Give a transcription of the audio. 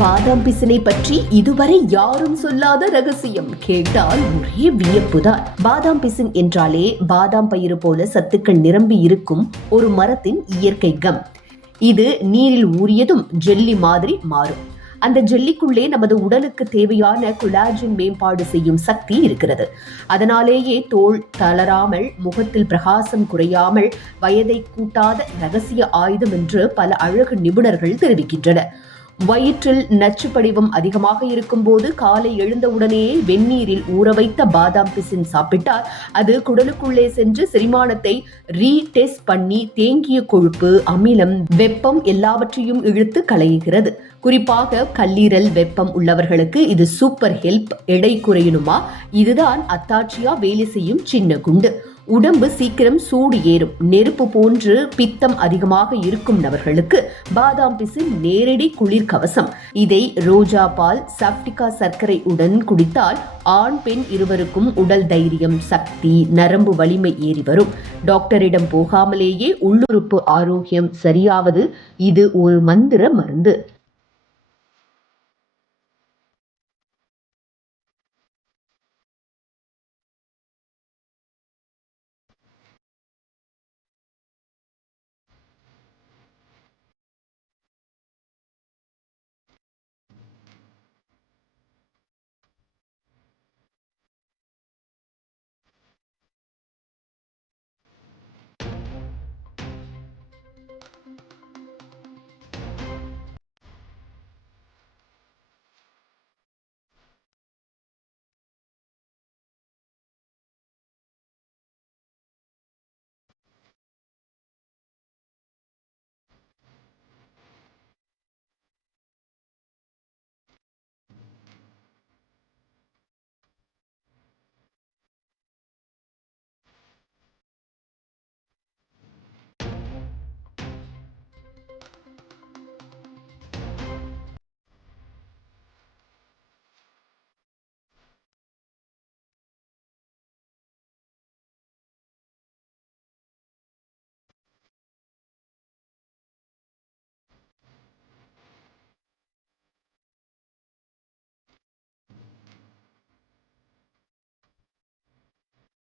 பாதாம் பிசினை பற்றி இதுவரை யாரும் சொல்லாத ரகசியம் கேட்டால் ஒரே வியப்புதான். பாதாம் பிசின் என்றாலே பாதாம் பயிறு போல சத்துக்கள் நிரம்பி இருக்கும் ஒரு மரத்தின் இயற்கை கம். இது நீரில் ஊறியதும் ஜெல்லி மாதிரி மாறும். அந்த ஜெல்லிக்குள்ளே நமது உடலுக்கு தேவையான குலாஜின் மேம்பாடு செய்யும் சக்தி இருக்கிறது. அதனாலேயே தோல் தளராமல் முகத்தில் பிரகாசம் குறையாமல் வயதை கூட்டாத ரகசிய ஆயுதம் என்று பல அழகு நிபுணர்கள் தெரிவிக்கின்றனர். வயிற்றில் நச்சு படிவம் அதிகமாக இருக்கும்போது காலை எழுந்தவுடனேயே வெந்நீரில் ஊற வைத்த பாதாம் பிசின் சாப்பிட்டால் அது குடலுக்குள்ளே சென்று செரிமானத்தை ரீடெஸ்ட் பண்ணி தேங்கிய கொழுப்பு அமிலம் வெப்பம் எல்லாவற்றையும் இழுத்து களைகிறது. குறிப்பாக கல்லீரல் வெப்பம் உள்ளவர்களுக்கு இது சூப்பர் ஹெல்ப் எடை குறையணுமா? இதுதான் அத்தாட்சியா வேலை செய்யும் சின்ன குண்டு. உடம்பு சீக்கிரம் சூடு ஏறும். நெருப்பு போன்று பித்தம் அதிகமாக இருக்கும் நபர்களுக்கு பாதாம் பிசு நேரடி குளிர் கவசம். இதை ரோஜா பால் சப்டிகா சர்க்கரை உடன் குடித்தால் ஆண் பெண் இருவருக்கும் உடல் தைரியம் சக்தி நரம்பு வலிமை ஏறி வரும். டாக்டரிடம் போகாமலேயே உள்ளுறுப்பு ஆரோக்கியம் சரியாவது இது ஒரு மந்திர மருந்து.